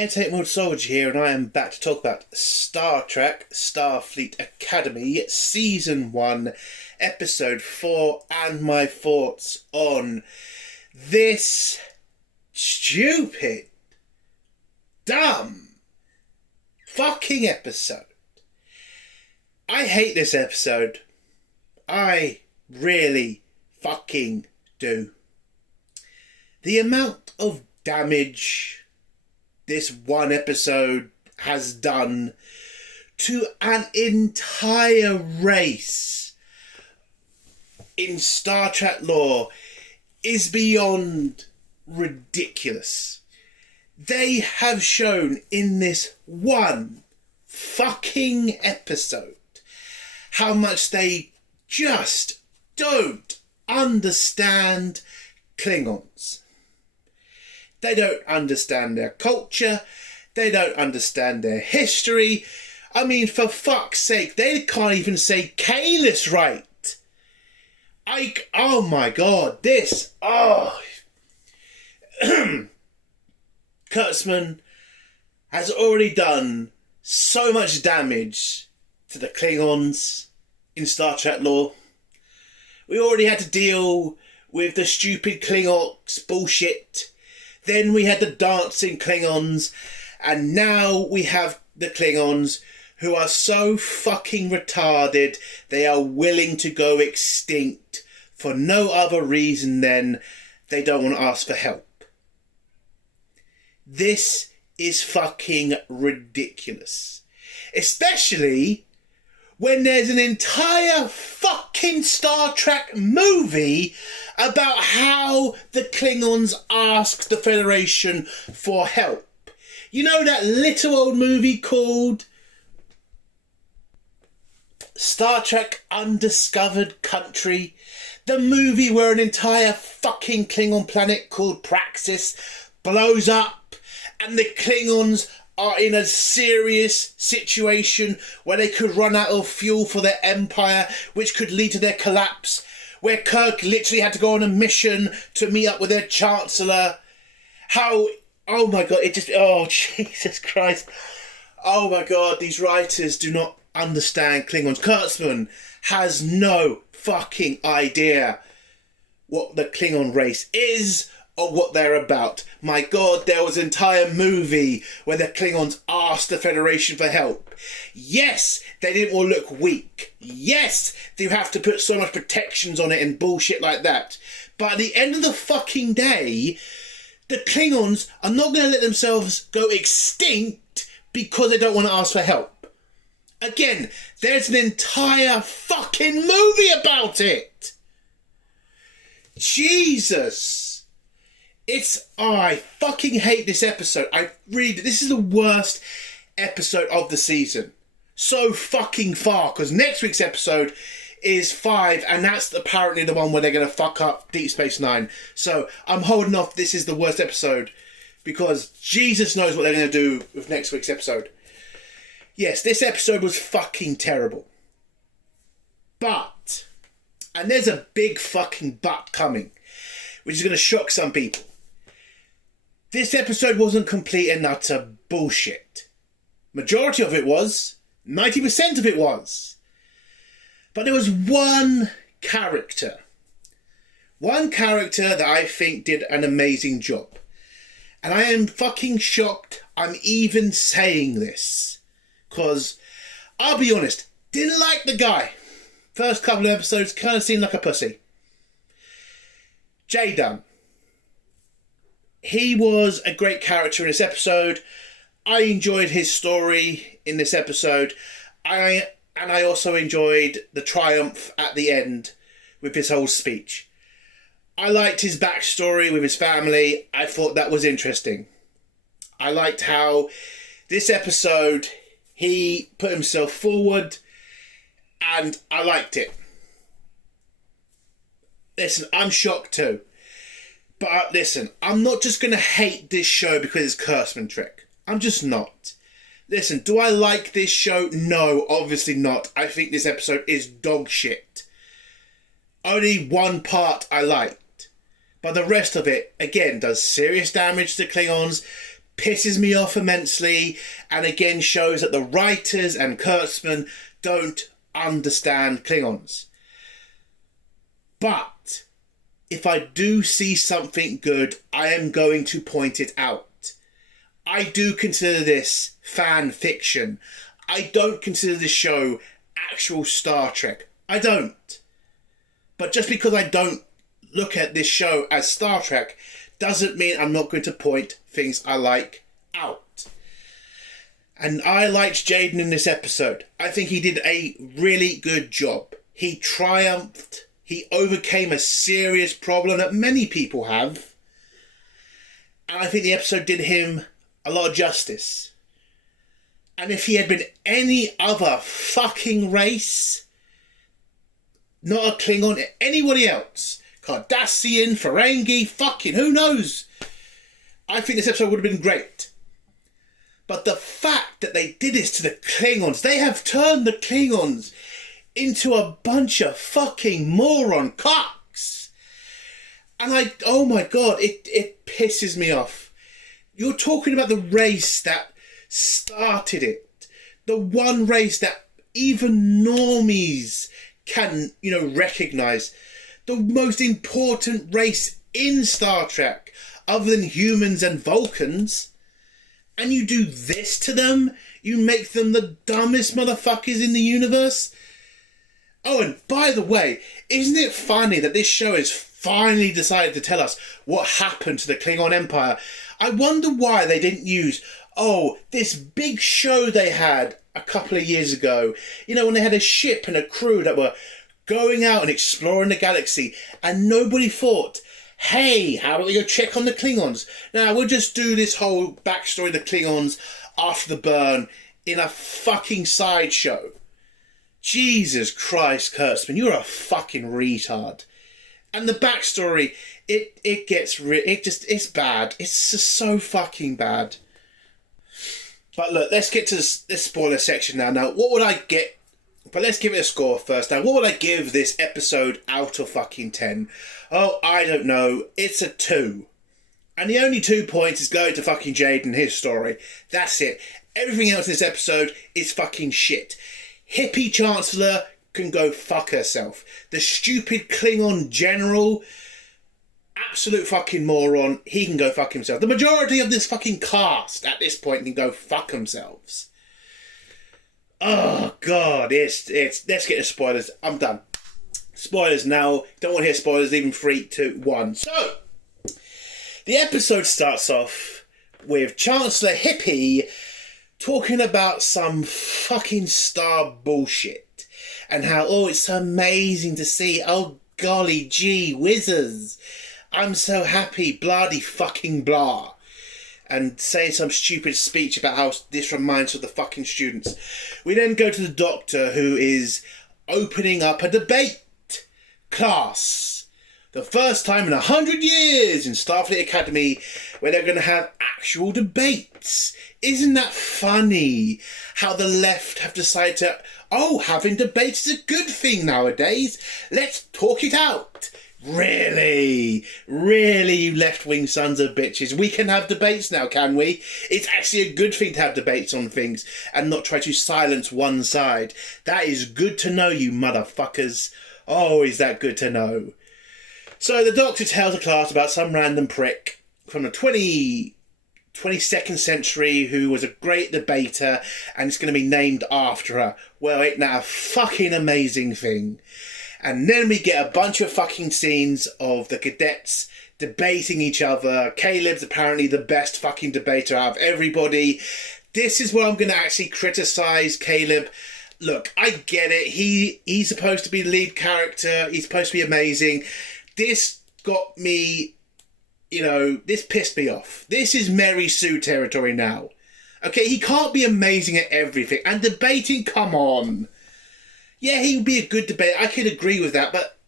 Entertainment Soldier here, and I am back to talk about Star Trek Starfleet Academy Season 1, Episode 4, and my thoughts on this stupid, dumb, fucking episode. I hate this episode. I really fucking do. The amount of damage this one episode has done to an entire race in Star Trek lore is beyond ridiculous. They have shown in this one fucking episode how much they just don't understand Klingons. They don't understand their culture. They don't understand their history. I mean, for fuck's sake, they can't even say Kalis right. Oh my god, this, Kurtzman has already done so much damage to the Klingons in Star Trek lore. We already had to deal with the stupid Klingons bullshit. Then we had the dancing Klingons, and now we have the Klingons who are so fucking retarded they are willing to go extinct for no other reason than they don't want to ask for help. This is fucking ridiculous. Especially when there's an entire fucking Star Trek movie about how the Klingons asked the Federation for help. You know that little old movie called Star Trek Undiscovered Country? The movie where an entire fucking Klingon planet called Praxis blows up and the Klingons are in a serious situation where they could run out of fuel for their empire, which could lead to their collapse, where Kirk literally had to go on a mission to meet up with their Chancellor. Oh my god, Jesus Christ. Oh my god, these writers do not understand Klingons. Kurtzman has no fucking idea what the Klingon race is or what they're about. My god, there was an entire movie where the Klingons asked the Federation for help. Yes, they didn't all look weak. Yes, you have to put so much protections on it and bullshit like that. But at the end of the fucking day, the Klingons are not going to let themselves go extinct because they don't want to ask for help. Again, there's an entire fucking movie about it. Jesus. I fucking hate this episode. This is the worst episode of the season. So fucking far, because next week's episode is 5, and that's apparently the one where they're going to fuck up Deep Space Nine. So I'm holding off. This is the worst episode, because Jesus knows what they're going to do with next week's episode. Yes, this episode was fucking terrible. But, and there's a big fucking but coming, which is going to shock some people. This episode wasn't complete and utter bullshit. Majority of it was. 90% of it was. But there was one character. One character that I think did an amazing job. And I am fucking shocked I'm even saying this. Because, I'll be honest, didn't like the guy. First couple of episodes kind of seemed like a pussy. Jaden. He was a great character in this episode. I enjoyed his story in this episode. I also enjoyed the triumph at the end with his whole speech. I liked his backstory with his family. I thought that was interesting. I liked how this episode he put himself forward, and I liked it. Listen, I'm shocked too. But listen, I'm not just going to hate this show because it's Kurtzman Trek. I'm just not. Listen, do I like this show? No, obviously not. I think this episode is dog shit. Only one part I liked. But the rest of it, again, does serious damage to Klingons, pisses me off immensely, and again shows that the writers and Kurtzman don't understand Klingons. But if I do see something good, I am going to point it out. I do consider this fan fiction. I don't consider this show actual Star Trek. I don't. But just because I don't look at this show as Star Trek doesn't mean I'm not going to point things I like out. And I liked Jaden in this episode. I think he did a really good job. He triumphed. He overcame a serious problem that many people have. And I think the episode did him a lot of justice. And if he had been any other fucking race, not a Klingon, anybody else, Cardassian, Ferengi, fucking who knows, I think this episode would have been great. But the fact that they did this to the Klingons, they have turned the Klingons into a bunch of fucking moron cocks. And oh my God, it pisses me off. You're talking about the race that started it. The one race that even normies can, recognise. The most important race in Star Trek, other than humans and Vulcans. And you do this to them? You make them the dumbest motherfuckers in the universe? Oh, and by the way, isn't it funny that this show has finally decided to tell us what happened to the Klingon Empire? I wonder why they didn't use, this big show they had a couple of years ago. When they had a ship and a crew that were going out and exploring the galaxy, and nobody thought, hey, how about we go check on the Klingons? Now, we'll just do this whole backstory of the Klingons after the burn in a fucking sideshow. Jesus Christ, Kurtzman, you're a fucking retard. And the backstory, it's bad. It's just so fucking bad. But look, let's get to this spoiler section now. Now, what would I get? But let's give it a score first. Now, what would I give this episode out of fucking 10? Oh, I don't know. It's a 2. And the only 2 points is going to fucking Jaden, his story. That's it. Everything else in this episode is fucking shit. Hippie Chancellor can go fuck herself. The stupid Klingon general, absolute fucking moron, he can go fuck himself. The majority of this fucking cast at this point can go fuck themselves. Oh, God, let's get to spoilers. I'm done. Spoilers now. Don't want to hear spoilers. Even 3, 2, 1. So, the episode starts off with Chancellor Hippie talking about some fucking star bullshit. And how, it's so amazing to see. Oh, golly gee whizzes. I'm so happy, bloody fucking blah. And saying some stupid speech about how this reminds of the fucking students. We then go to the Doctor, who is opening up a debate class. The first time in 100 years in Starfleet Academy where they're going to have actual debates. Isn't that funny? How the left have decided to, having debates is a good thing nowadays. Let's talk it out. Really? Really, you left-wing sons of bitches? We can have debates now, can we? It's actually a good thing to have debates on things and not try to silence one side. That is good to know, you motherfuckers. Oh, is that good to know? So the Doctor tells the class about some random prick from the 22nd century who was a great debater and it's going to be named after her. Well, ain't that a fucking amazing thing? And then we get a bunch of fucking scenes of the cadets debating each other. Caleb's apparently the best fucking debater out of everybody. This is where I'm going to actually criticise Caleb. Look, I get it. He's supposed to be the lead character. He's supposed to be amazing. This got me, this pissed me off. This is Mary Sue territory now. Okay, he can't be amazing at everything. And debating, come on. Yeah, he would be a good debater. I could agree with that, but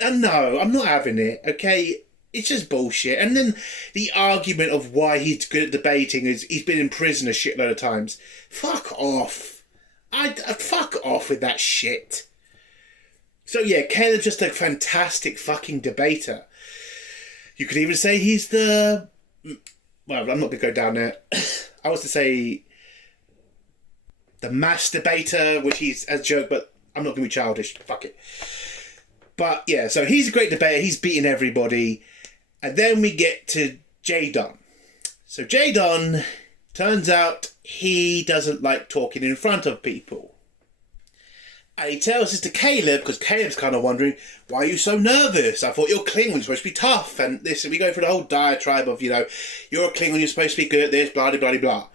no, I'm not having it, okay? It's just bullshit. And then the argument of why he's good at debating is he's been in prison a shitload of times. Fuck off. Fuck off with that shit. So yeah, Caleb's just a fantastic fucking debater. You could even say he's the well, I'm not going to go down there. I was to say the mass debater, which he's a joke, but I'm not going to be childish. Fuck it. But yeah, so he's a great debater. He's beating everybody. And then we get to Jaden. So Jaden, turns out he doesn't like talking in front of people. And he tells this to Caleb, because Caleb's kind of wondering, why are you so nervous? I thought you're Klingon, you're supposed to be tough. And this, we go through the whole diatribe of, you're a Klingon, you're supposed to be good at this, blah, blah, blah, blah.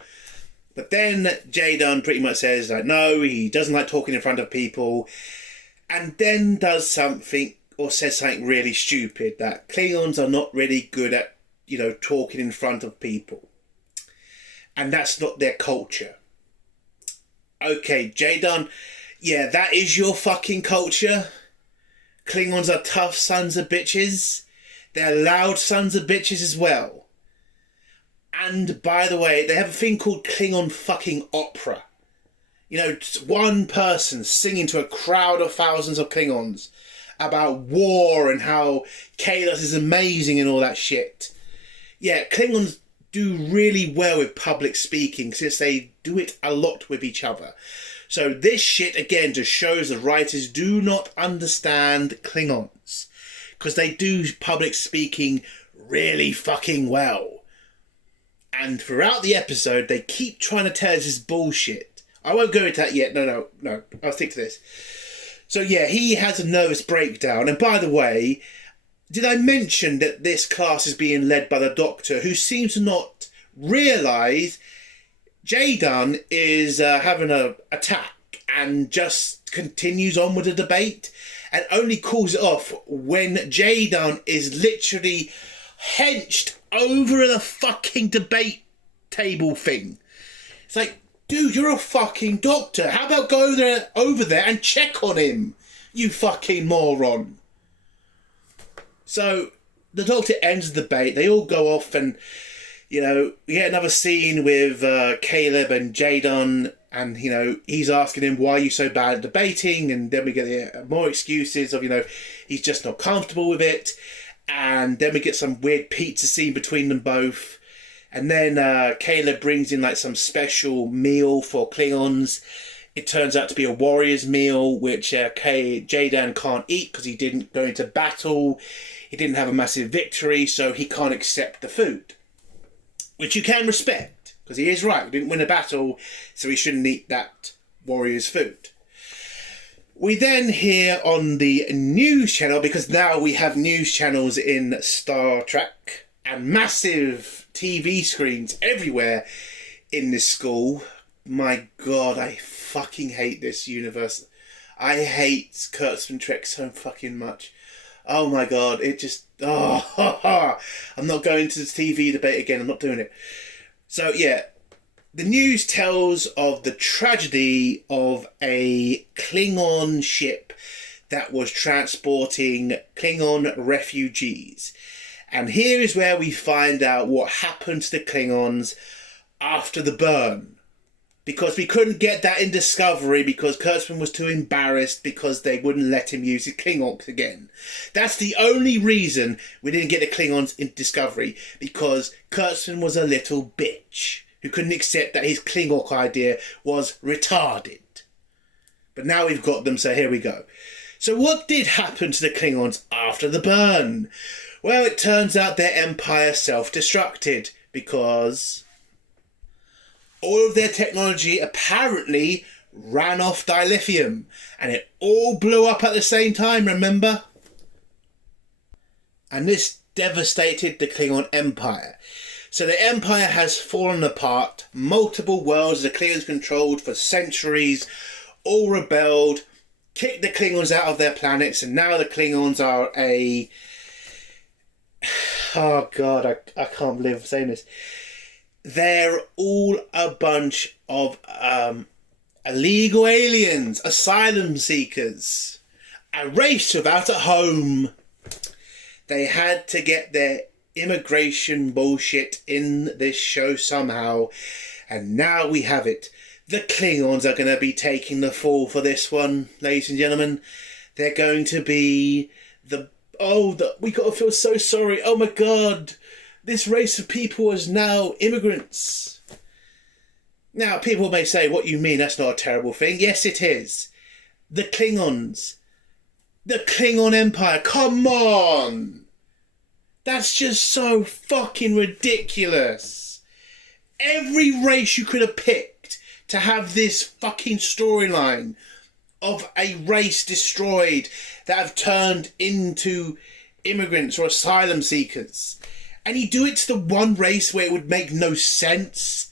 But then Jaden pretty much says, like, no, he doesn't like talking in front of people. And then does something, or says something really stupid, that Klingons are not really good at, talking in front of people. And that's not their culture. Okay, Jaden, yeah, that is your fucking culture. Klingons are tough sons of bitches. They're loud sons of bitches as well. And by the way, they have a thing called Klingon fucking opera. Just one person singing to a crowd of thousands of Klingons about war and how Kalos is amazing and all that shit. Yeah, Klingons do really well with public speaking since they do it a lot with each other. So this shit, again, just shows the writers do not understand Klingons. Because they do public speaking really fucking well. And throughout the episode, they keep trying to tell us this bullshit. I won't go into that yet. No. I'll stick to this. So yeah, he has a nervous breakdown. And by the way, did I mention that this class is being led by the Doctor, who seems to not realise Jaden is having an attack and just continues on with the debate and only calls it off when Jaden is literally henched over the fucking debate table thing. It's like, dude, you're a fucking doctor. How about go over there and check on him, you fucking moron? So the Doctor ends the debate. They all go off and, we get another scene with Caleb and Jaden, and, he's asking him, why are you so bad at debating? And then we get more excuses of, he's just not comfortable with it. And then we get some weird pizza scene between them both. And then Caleb brings in like some special meal for Klingons. It turns out to be a warrior's meal, which Jaden can't eat because he didn't go into battle. He didn't have a massive victory, so he can't accept the food. Which you can respect, because he is right. He didn't win a battle, so he shouldn't eat that warrior's food. We then hear on the news channel, because now we have news channels in Star Trek, and massive TV screens everywhere in this school. My God, I fucking hate this universe. I hate Kurtzman Trek so fucking much. Oh my God, it just... I'm not going to the TV debate again. I'm not doing it. So yeah, the news tells of the tragedy of a Klingon ship that was transporting Klingon refugees. And here is where we find out what happened to the Klingons after the burn. Because we couldn't get that in Discovery because Kurtzman was too embarrassed because they wouldn't let him use his Klingons again. That's the only reason we didn't get the Klingons in Discovery, because Kurtzman was a little bitch who couldn't accept that his Klingon idea was retarded. But now we've got them, so here we go. So what did happen to the Klingons after the burn? Well, it turns out their empire self-destructed because all of their technology apparently ran off dilithium, and it all blew up at the same time, remember? And this devastated the Klingon Empire. So the Empire has fallen apart. Multiple worlds the Klingons controlled for centuries all rebelled, kicked the Klingons out of their planets, and now the Klingons are a... Oh God, I can't believe I'm saying this. They're all a bunch of illegal aliens, asylum seekers, a race without a home. They had to get their immigration bullshit in this show somehow, and now we have it. The Klingons are going to be taking the fall for this one, ladies and gentlemen. They're going to be we got to feel so sorry. Oh my God. this race of people is now immigrants. Now, people may say, what you mean, that's not a terrible thing. Yes, it is. The Klingons. The Klingon Empire. Come on! That's just so fucking ridiculous. Every race you could have picked to have this fucking storyline of a race destroyed that have turned into immigrants or asylum seekers. And you do it to the one race where it would make no sense.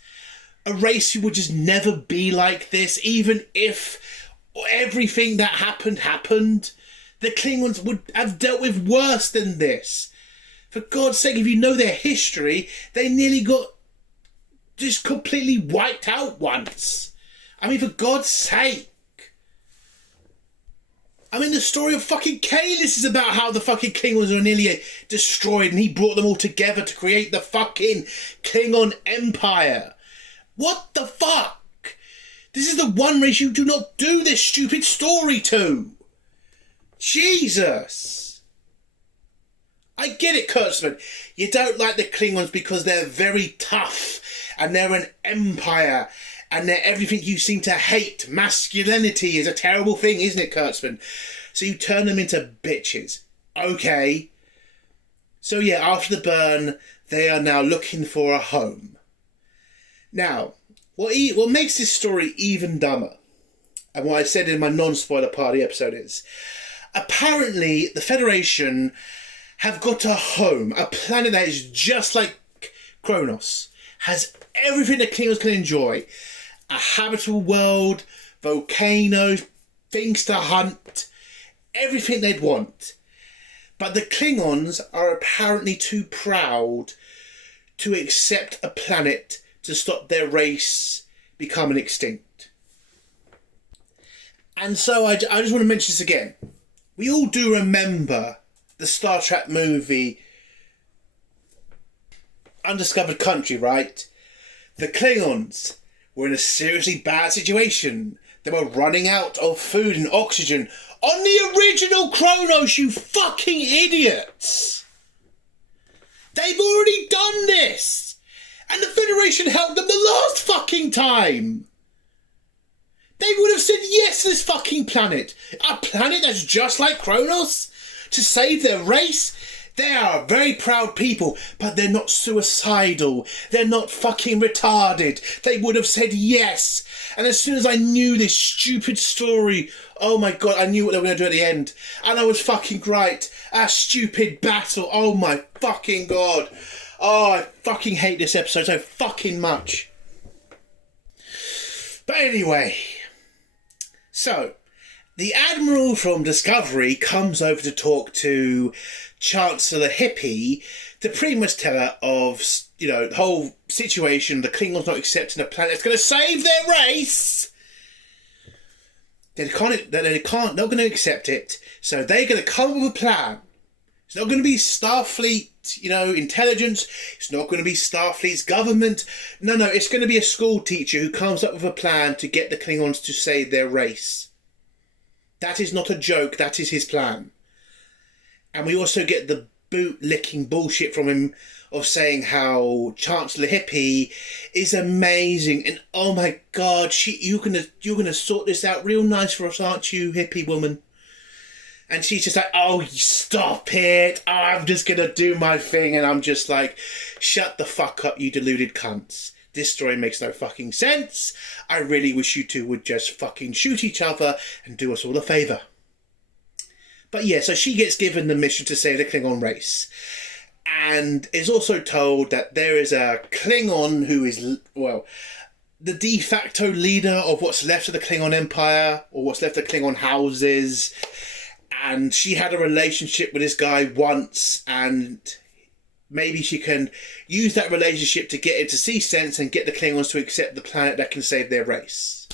A race who would just never be like this, even if everything that happened. The Klingons would have dealt with worse than this. For God's sake, if you know their history, they nearly got just completely wiped out once. I mean, for God's sake. I mean, the story of fucking Kalis is about how the fucking Klingons are nearly destroyed and he brought them all together to create the fucking Klingon Empire. What the fuck? This is the one race you do not do this stupid story to. Jesus. I get it, Kurtzman. You don't like the Klingons because they're very tough and they're an empire and they're everything you seem to hate. Masculinity is a terrible thing, isn't it, Kurtzman? So you turn them into bitches. Okay. So yeah, after the burn, they are now looking for a home. Now, what makes this story even dumber, and what I said in my non-spoiler party episode is, apparently the Federation have got a home, a planet that is just like Kronos, has everything the Klingons can enjoy, a habitable world, volcanoes, things to hunt, everything they'd want. But the Klingons are apparently too proud to accept a planet to stop their race becoming extinct. And so I just want to mention this again. We all do remember the Star Trek movie Undiscovered Country, right? The Klingons were in a seriously bad situation. They were running out of food and oxygen on the original Kronos, you fucking idiots! They've already done this! And the Federation helped them the last fucking time! They would have said yes to this fucking planet. A planet that's just like Kronos? To save their race? They are very proud people, but they're not suicidal. They're not fucking retarded. They would have said yes. And as soon as I knew this stupid story, oh my God, I knew what they were going to do at the end. And I was fucking right. A stupid battle. Oh my fucking God. Oh, I fucking hate this episode so fucking much. But anyway, so the Admiral from Discovery comes over to talk to Chancellor Hippie to pretty much tell her of, you know, the whole situation, the Klingons not accepting a planet that's going to save their race. They're not going to accept it, so they're going to come up with a plan. It's not going to be Starfleet, you know, intelligence. It's not going to be Starfleet's government. No, it's going to be a school teacher who comes up with a plan to get the Klingons to save their race. That is not a joke. That is his plan. And we also get the boot-licking bullshit from him of saying how Chancellor Hippie is amazing. And oh my God, you're gonna sort this out real nice for us, aren't you, hippie woman? And she's just like, oh, stop it. Oh, I'm just going to do my thing. And I'm just like, shut the fuck up, you deluded cunts. This story makes no fucking sense. I really wish you two would just fucking shoot each other and do us all a favour. But yeah, so she gets given the mission to save the Klingon race. And is also told that there is a Klingon who is, well, the de facto leader of what's left of the Klingon Empire, or what's left of Klingon houses. And she had a relationship with this guy once, and maybe she can use that relationship to get him to see sense and get the Klingons to accept the planet that can save their race.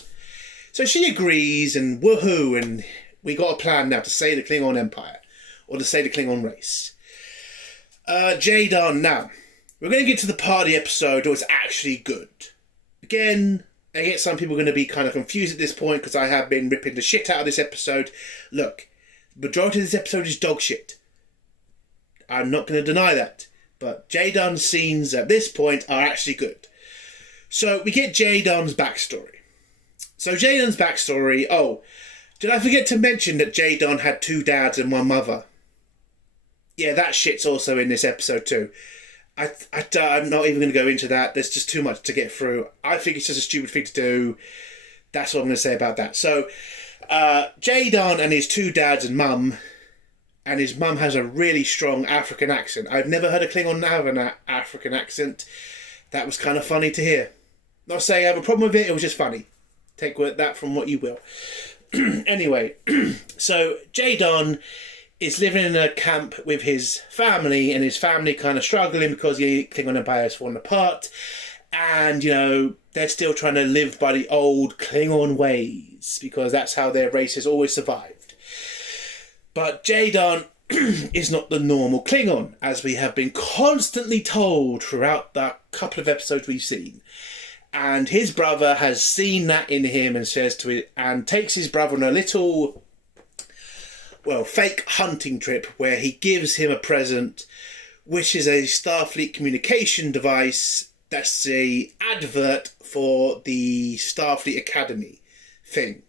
So she agrees, and woohoo, and we got a plan now to save the Klingon Empire, or to save the Klingon race. Jaden, now, we're going to get to the party episode that was actually good. Again, I get some people are going to be kind of confused at this point because I have been ripping the shit out of this episode. Look, the majority of this episode is dog shit. I'm not going to deny that. But Jaden's scenes at this point are actually good. So we get Jaden's backstory. So Jaden's backstory... Oh, did I forget to mention that Jaden had 2 dads and 1 mother? Yeah, that shit's also in this episode too. I'm not even going to go into that. There's just too much to get through. I think it's just a stupid thing to do. That's what I'm going to say about that. So, Jaden and his 2 dads and mum, and his mum has a really strong African accent. I've never heard a Klingon have an African accent. That was kind of funny to hear. Not saying I have a problem with it, it was just funny. Take that from what you will. Anyway, so Jaden is living in a camp with his family, and his family kind of struggling because the Klingon Empire has fallen apart. And, you know, they're still trying to live by the old Klingon ways because that's how their race has always survived. But Jaden is not the normal Klingon, as we have been constantly told throughout the couple of episodes we've seen. And his brother has seen that in him and takes his brother on a little, fake hunting trip where he gives him a present, which is a Starfleet communication device that's a advert for the Starfleet Academy thing.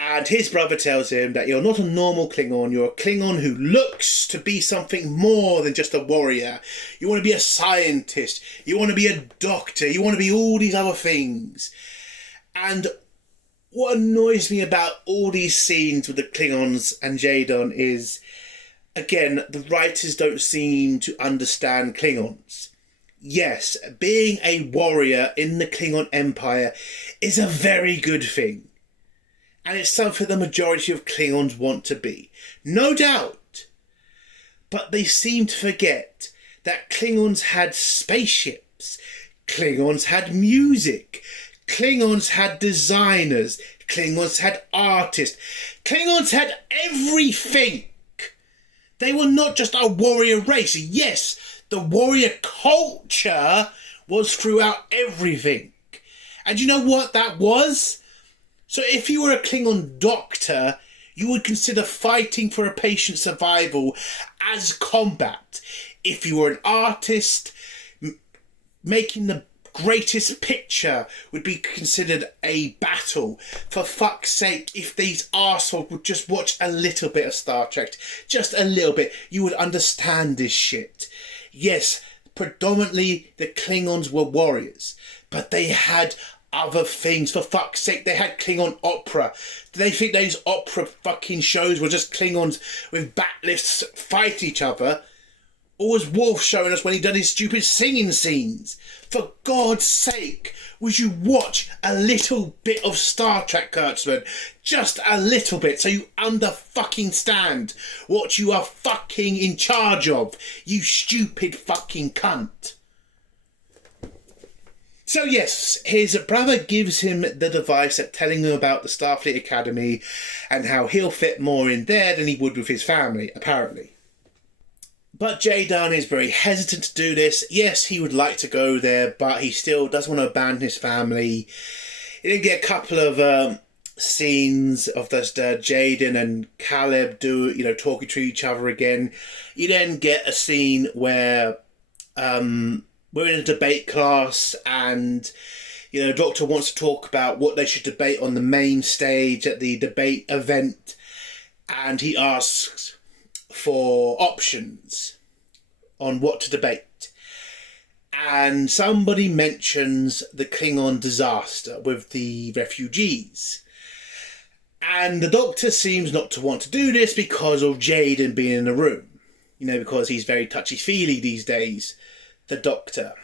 And his brother tells him that you're not a normal Klingon, you're a Klingon who looks to be something more than just a warrior. You want to be a scientist, you want to be a doctor, you want to be all these other things. And what annoys me about all these scenes with the Klingons and Jaden is, again, the writers don't seem to understand Klingons. Yes, being a warrior in the Klingon Empire is a very good thing. And it's something the majority of Klingons want to be. No doubt. But they seem to forget that Klingons had spaceships. Klingons had music. Klingons had designers. Klingons had artists. Klingons had everything. They were not just a warrior race. Yes, the warrior culture was throughout everything. And you know what that was? So if you were a Klingon doctor, you would consider fighting for a patient's survival as combat. If you were an artist, making the greatest picture would be considered a battle. For fuck's sake, if these arseholes would just watch a little bit of Star Trek, just a little bit, you would understand this shit. Yes, predominantly the Klingons were warriors, but they had other things. For fuck's sake, they had Klingon opera. Do they think those opera fucking shows were just Klingons with batlifts fight each other? Or was Worf showing us when he done his stupid singing scenes? For God's sake, would you watch a little bit of Star Trek, Kurtzman? Just a little bit, so you fucking stand what you are fucking in charge of, you stupid fucking cunt. So yes, his brother gives him the device telling him about the Starfleet Academy and how he'll fit more in there than he would with his family, apparently. But Jaden is very hesitant to do this. Yes, he would like to go there, but he still doesn't want to abandon his family. You then get a couple of scenes of this Jaden and Caleb talking to each other again. You then get a scene where we're in a debate class and Doctor wants to talk about what they should debate on the main stage at the debate event, and he asks for options on what to debate. And somebody mentions the Klingon disaster with the refugees. And the Doctor seems not to want to do this because of Jaden being in the room. Because he's very touchy-feely these days, the Doctor.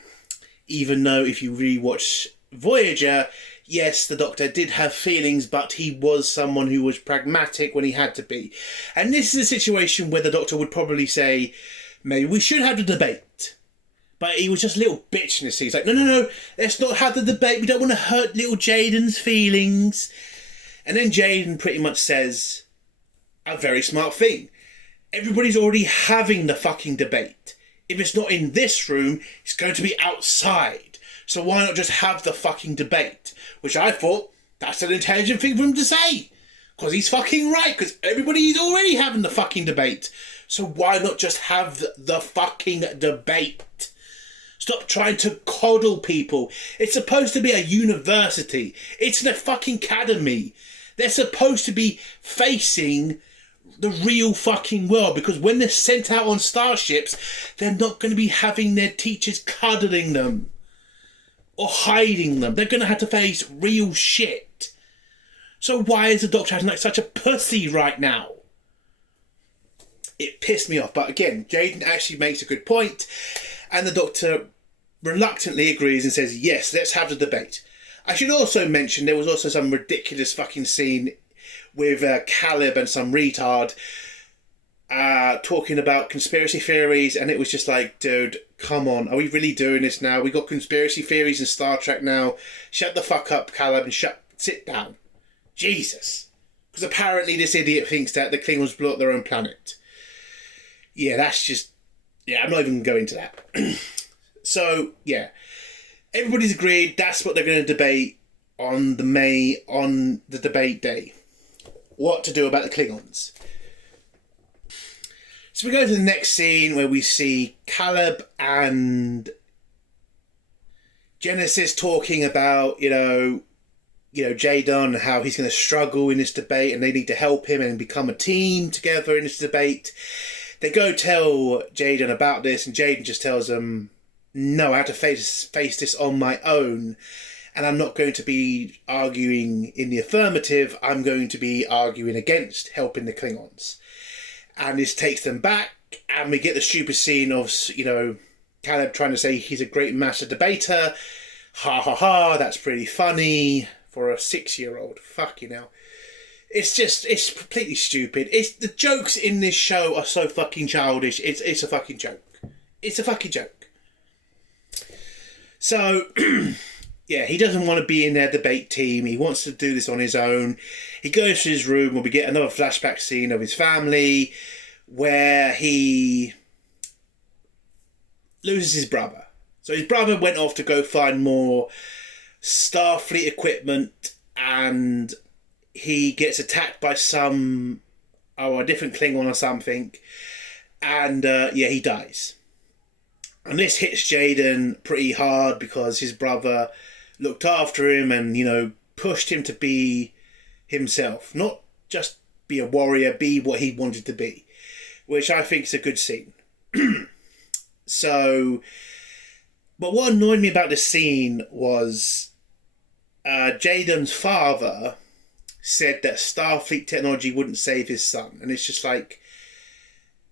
Even though if you rewatch Voyager, yes, the Doctor did have feelings, but he was someone who was pragmatic when he had to be. And this is a situation where the Doctor would probably say, maybe we should have the debate. But he was just a little bitch in this scene. He's like, no, let's not have the debate. We don't want to hurt little Jaden's feelings. And then Jaden pretty much says a very smart thing. Everybody's already having the fucking debate. If it's not in this room, it's going to be outside. So why not just have the fucking debate? Which I thought, that's an intelligent thing for him to say. Because he's fucking right. Because everybody's already having the fucking debate. So why not just have the fucking debate? Stop trying to coddle people. It's supposed to be a university. It's a fucking academy. They're supposed to be facing the real fucking world, because when they're sent out on starships, they're not going to be having their teachers cuddling them or hiding them. They're going to have to face real shit. So why is the Doctor acting like such a pussy right now? It pissed me off. But again, Jaden actually makes a good point, and the Doctor reluctantly agrees and says, yes, let's have the debate. I should also mention there was also some ridiculous fucking scene with Caleb and some retard talking about conspiracy theories, and it was just like, dude, come on, are we really doing this now? We got conspiracy theories in Star Trek now. Shut the fuck up, Caleb, and sit down. Jesus. Because apparently this idiot thinks that the Klingons blew up their own planet. Yeah, that's just... Yeah, I'm not even going to go into that. So, yeah. Everybody's agreed that's what they're going to debate on the debate day. What to do about the Klingons. So we go to the next scene where we see Caleb and Genesis talking about, Jaden, how he's going to struggle in this debate and they need to help him and become a team together in this debate. They go tell Jaden about this, and Jaden just tells them, no, I have to face this on my own, and I'm not going to be arguing in the affirmative. I'm going to be arguing against helping the Klingons. And this takes them back, and we get the stupid scene of, Caleb trying to say he's a great master debater. Ha ha ha, that's pretty funny for a 6-year-old. Fuck it's completely stupid. The jokes in this show are so fucking childish. It's a fucking joke. It's a fucking joke. So, yeah, he doesn't want to be in their debate team. He wants to do this on his own. He goes to his room, and we get another flashback scene of his family where he loses his brother. So his brother went off to go find more Starfleet equipment, and he gets attacked by a different Klingon or something, and he dies. And this hits Jaden pretty hard because his brother looked after him and, pushed him to be himself. Not just be a warrior, be what he wanted to be. Which I think is a good scene. But what annoyed me about this scene was Jaden's father said that Starfleet technology wouldn't save his son. And it's just like,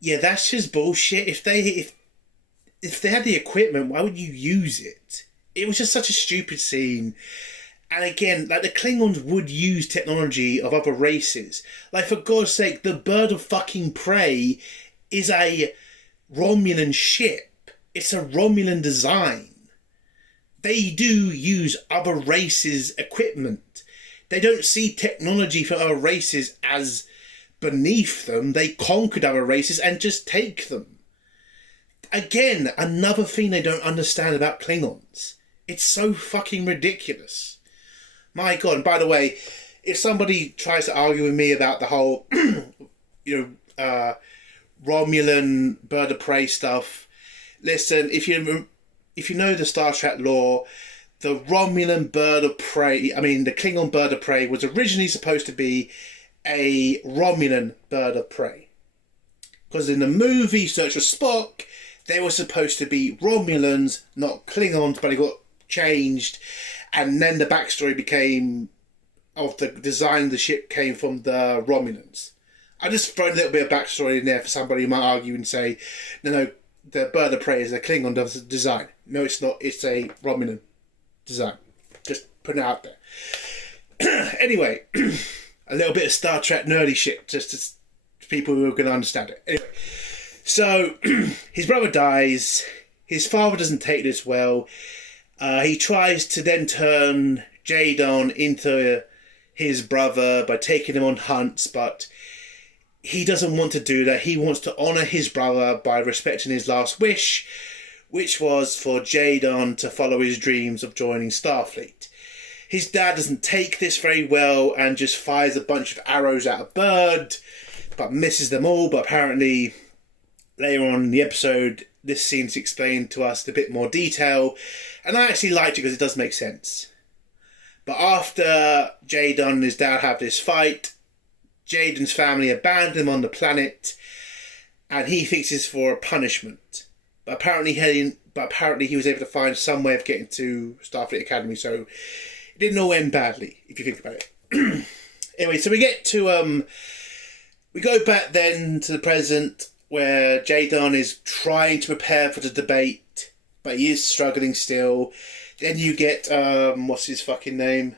yeah, that's just bullshit. If they had the equipment, why would you use it? It was just such a stupid scene. And again, the Klingons would use technology of other races. For God's sake, the bird of fucking prey is a Romulan ship. It's a Romulan design. They do use other races' equipment. They don't see technology for other races as beneath them. They conquered other races and just take them. Again, another thing they don't understand about Klingons. It's so fucking ridiculous. My God, and by the way, if somebody tries to argue with me about the whole, Romulan bird of prey stuff, listen, if you know the Star Trek lore, the Romulan bird of prey, the Klingon bird of prey was originally supposed to be a Romulan bird of prey. Because in the movie Search for Spock, they were supposed to be Romulans, not Klingons, but it got changed. And then the backstory of the design of the ship came from the Romulans. I just throw a little bit of backstory in there for somebody who might argue and say, no, the bird of prey is a Klingon design. No, it's not. It's a Romulan design. Just putting it out there. Anyway, a little bit of Star Trek nerdy shit, just to people who are going to understand it. Anyway. So, his brother dies. His father doesn't take this well. He tries to then turn Jaden into his brother by taking him on hunts, but he doesn't want to do that. He wants to honour his brother by respecting his last wish, which was for Jaden to follow his dreams of joining Starfleet. His dad doesn't take this very well and just fires a bunch of arrows at a bird, but misses them all. But apparently later on in the episode, this scene's explained to us in a bit more detail, and I actually liked it because it does make sense. But after Jaden and his dad have this fight, Jaden's family abandon him on the planet, and he thinks it's for a punishment. But apparently he was able to find some way of getting to Starfleet Academy, so it didn't all end badly, if you think about it. Anyway, so we get to we go back then to the present, where Jaden is trying to prepare for the debate, but he is struggling still. Then you get what's his fucking name?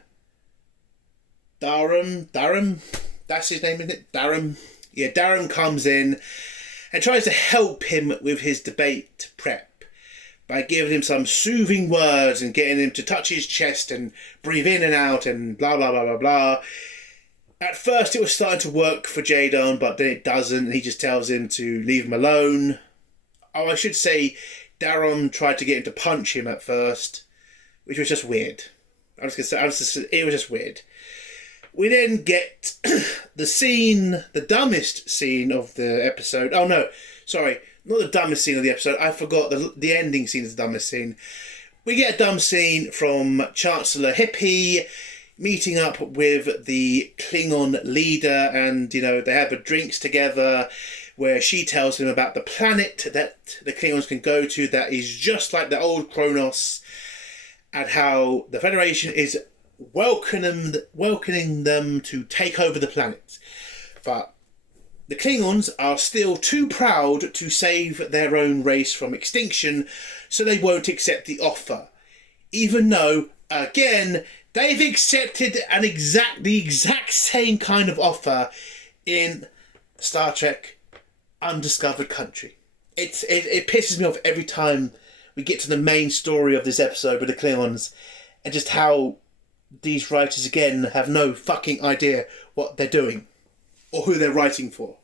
Darren? That's his name, isn't it? Darren? Yeah, Darren comes in and tries to help him with his debate prep by giving him some soothing words and getting him to touch his chest and breathe in and out and blah, blah, blah, blah, blah. At first it was starting to work for Jaden, but then it doesn't. He just tells him to leave him alone. Oh, I should say Darren tried to get him to punch him at first, which was just weird. It was just weird. We then get the dumbest scene of the episode. Oh no, sorry, not the dumbest scene of the episode. I forgot the ending scene is the dumbest scene. We get a dumb scene from Chancellor Hippie meeting up with the Klingon leader, and they have drinks together, where she tells him about the planet that the Klingons can go to that is just like the old Kronos, and how the Federation is welcoming them to take over the planet. But the Klingons are still too proud to save their own race from extinction, so they won't accept the offer. Even though, again, they've accepted the exact same kind of offer in Star Trek Undiscovered Country. It pisses me off every time we get to the main story of this episode with the Klingons, and just how these writers, again, have no fucking idea what they're doing or who they're writing for.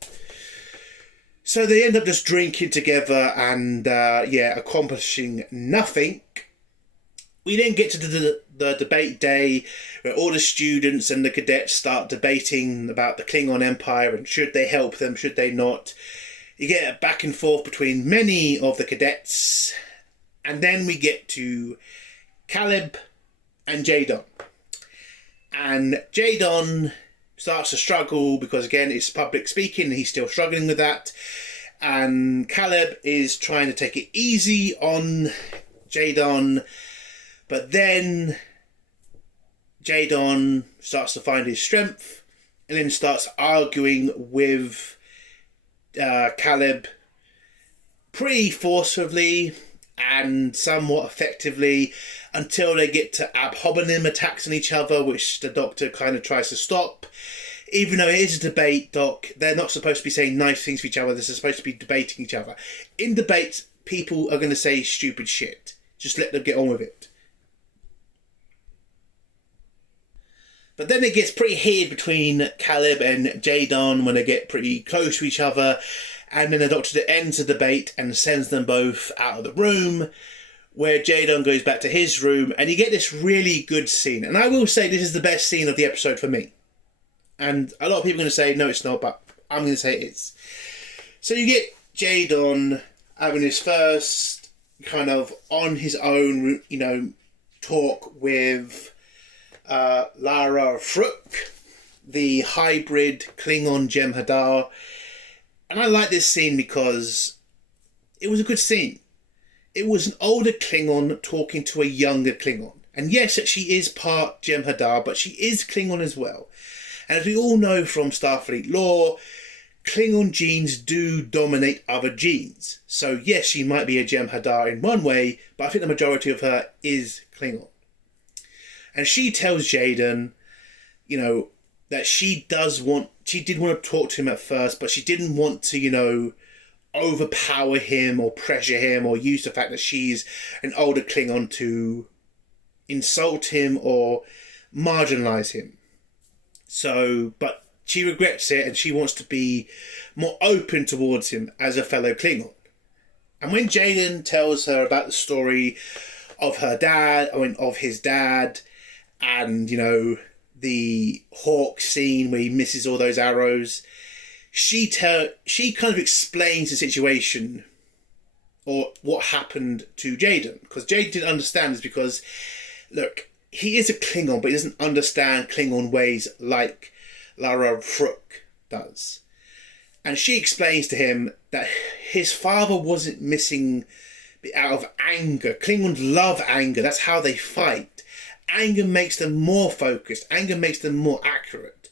So they end up just drinking together and, accomplishing nothing. We then get to the debate day, where all the students and the cadets start debating about the Klingon Empire and should they help them, should they not. You get a back and forth between many of the cadets, and then we get to Caleb and Jaden. And Jaden starts to struggle because, again, it's public speaking and he's still struggling with that. And Caleb is trying to take it easy on Jaden, but then Jaden starts to find his strength and then starts arguing with Caleb pretty forcefully and somewhat effectively, until they get to ab hominem attacks on each other, which the Doctor kind of tries to stop. Even though it is a debate, Doc, they're not supposed to be saying nice things to each other. They're supposed to be debating each other. In debates, people are going to say stupid shit. Just let them get on with it. But then it gets pretty heated between Caleb and Jaden when they get pretty close to each other. And then the Doctor ends the debate and sends them both out of the room, where Jaden goes back to his room, and you get this really good scene. And I will say this is the best scene of the episode for me. And a lot of people are going to say, no, it's not, but I'm going to say it is. So you get Jaden having his first kind of on his own, talk with Lara Fruk, the hybrid Klingon Jem'Hadar. And I like this scene because it was a good scene. It was an older Klingon talking to a younger Klingon. And yes, she is part Jem'Hadar, but she is Klingon as well. And as we all know from Starfleet lore, Klingon genes do dominate other genes. So yes, she might be a Jem'Hadar in one way, but I think the majority of her is Klingon. And she tells Jaden, that she did want to talk to him at first, but she didn't want to, overpower him or pressure him or use the fact that she's an older Klingon to insult him or marginalise him. So, but she regrets it and she wants to be more open towards him as a fellow Klingon. And when Jaden tells her about the story of of his dad, and, the Hawk scene where he misses all those arrows, she kind of explains the situation or what happened to Jaden, because Jaden didn't understand this because, look, he is a Klingon, but he doesn't understand Klingon ways like Lara Fruk does. And she explains to him that his father wasn't missing out of anger. Klingons love anger. That's how they fight. Anger makes them more focused. Anger makes them more accurate.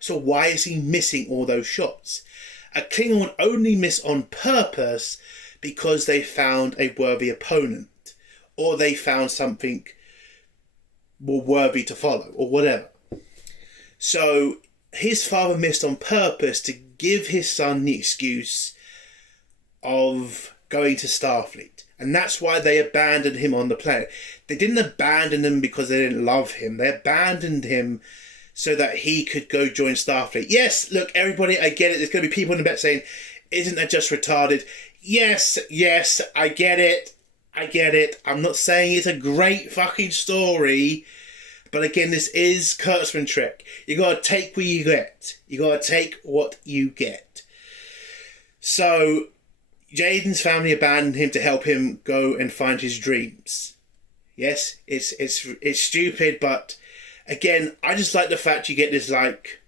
So why is he missing all those shots? A Klingon only miss on purpose because they found a worthy opponent, or they found something more worthy to follow, or whatever. So his father missed on purpose to give his son the excuse of going to Starfleet. And that's why they abandoned him on the planet. They didn't abandon him because they didn't love him. They abandoned him so that he could go join Starfleet. Yes, look, everybody, I get it. There's going to be people in the back saying, isn't that just retarded? Yes, I get it. I'm not saying it's a great fucking story. But again, this is Kurtzman Trek. You got to take what you get. You got to take what you get. So Jaden's family abandoned him to help him go and find his dreams. Yes, it's stupid, but again, I just like the fact you get this like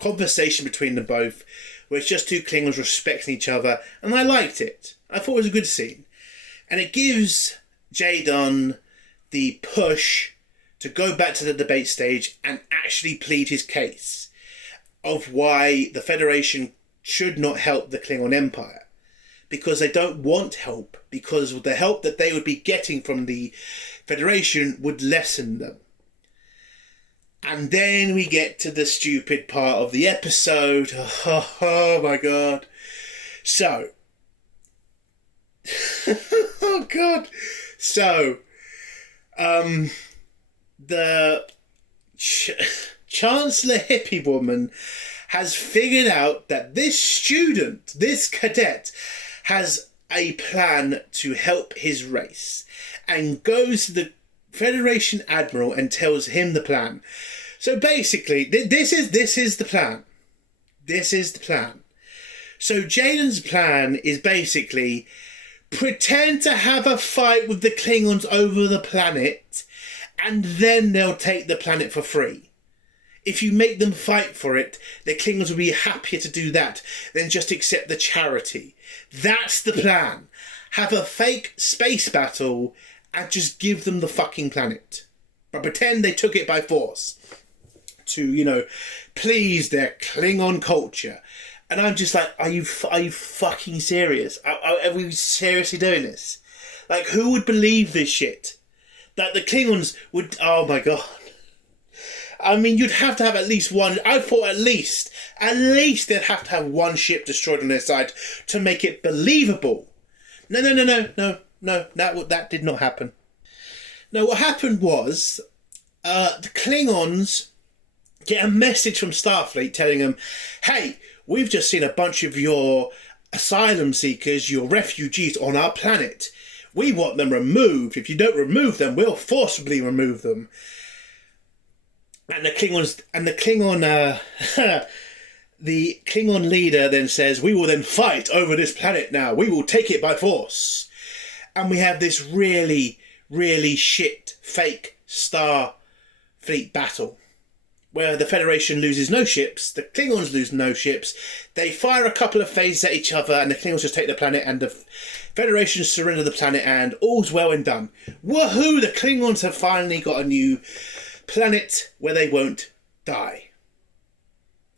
conversation between them both, where it's just two Klingons respecting each other, and I liked it. I thought it was a good scene, and it gives Jaden the push to go back to the debate stage and actually plead his case of why the Federation should not help the Klingon Empire. Because they don't want help, because the help that they would be getting from the Federation would lessen them. And then we get to the stupid part of the episode. Oh my god. So. Oh god. So. The Chancellor Hippie Woman has figured out that this student, this cadet, has a plan to help his race, and goes to the Federation Admiral and tells him the plan. So basically, this is the plan. This is the plan. So Jaden's plan is basically pretend to have a fight with the Klingons over the planet, and then they'll take the planet for free. If you make them fight for it, the Klingons will be happier to do that than just accept the charity. That's the plan. Have a fake space battle and just give them the fucking planet. But pretend they took it by force to, please their Klingon culture. And I'm just like, are you fucking serious? Are we seriously doing this? Like, who would believe this shit? That the Klingons would... Oh my god. I mean, you'd have to have at least one... I thought at least they'd have to have one ship destroyed on their side to make it believable. No. That did not happen. No, what happened was... the Klingons get a message from Starfleet telling them, hey, we've just seen a bunch of your asylum seekers, your refugees on our planet. We want them removed. If you don't remove them, we'll forcibly remove them. And the Klingon leader then says, we will then fight over this planet now. We will take it by force. And we have this really, really shit fake Starfleet battle, where the Federation loses no ships, the Klingons lose no ships, they fire a couple of phases at each other, and the Klingons just take the planet, and the Federation surrender the planet, and all's well and done. Woohoo! The Klingons have finally got a new planet where they won't die.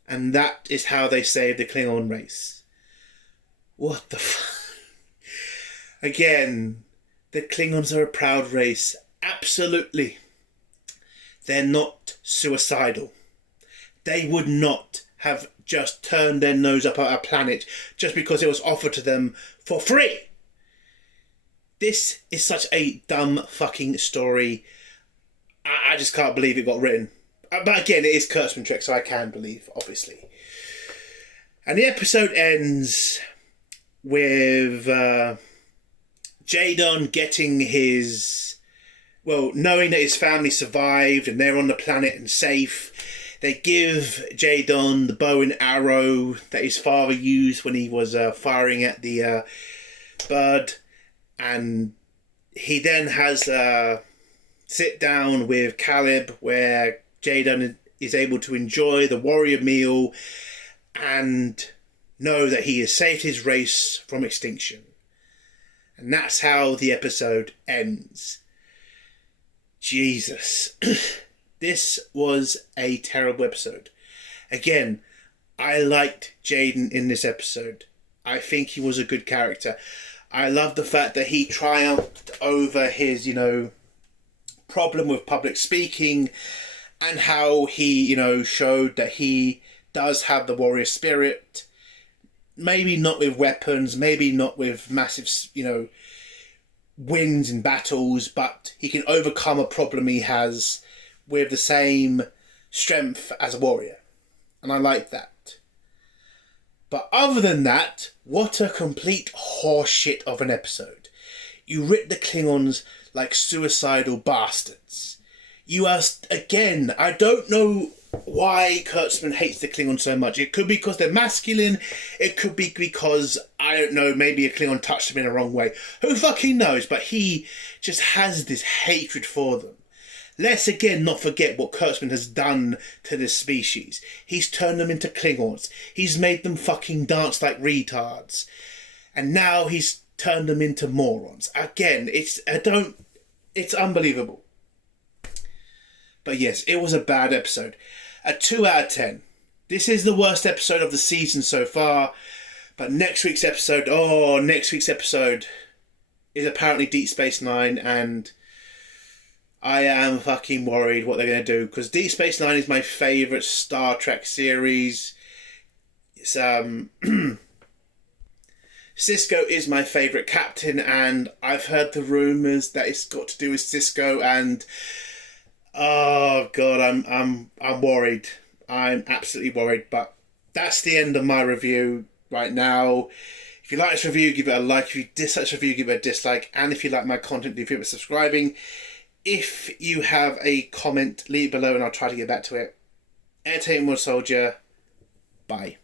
And that is how they save the Klingon race. What the fuck? Again, the Klingons are a proud race. Absolutely. They're not suicidal. They would not have just turned their nose up at our planet just because it was offered to them for free. This is such a dumb fucking story. I just can't believe it got written. But again, it is Kurtzman Trek, so I can believe, obviously. And the episode ends with Jaden getting his... Well, knowing that his family survived and they're on the planet and safe, They give Jaden the bow and arrow that his father used when he was firing at the bird. And he then has a sit down with Caleb where Jaden is able to enjoy the warrior meal and know that he has saved his race from extinction. And that's how the episode ends. Jesus. This was a terrible episode. Again, I liked Jaden in this episode. I think he was a good character. I love the fact that he triumphed over his, problem with public speaking, and how he, showed that he does have the warrior spirit. Maybe not with weapons, maybe not with massive, wins in battles, but he can overcome a problem he has with the same strength as a warrior. And I like that. But other than that, what a complete horseshit of an episode. You ripped the Klingons like suicidal bastards. You are, again, I don't know why Kurtzman hates the Klingons so much. It could be because they're masculine. It could be because, I don't know, maybe a Klingon touched him in a wrong way. Who fucking knows? But he just has this hatred for them. Let's again not forget what Kurtzman has done to this species. He's turned them into Klingons. He's made them fucking dance like retards. And now he's turned them into morons. Again, it's unbelievable. But yes, it was a bad episode. A 2 out of 10. This is the worst episode of the season so far. But next week's episode is apparently Deep Space Nine, and I am fucking worried what they're going to do, because Deep Space Nine is my favourite Star Trek series. It's, Cisco is my favourite captain, and I've heard the rumours that it's got to do with Cisco, and oh god, I'm worried. I'm absolutely worried, but that's the end of my review right now. If you like this review, give it a like. If you dislike this review, give it a dislike. And if you like my content, do feel subscribing. If you have a comment, leave it below and I'll try to get back to it. Entertainment Soldier. Bye.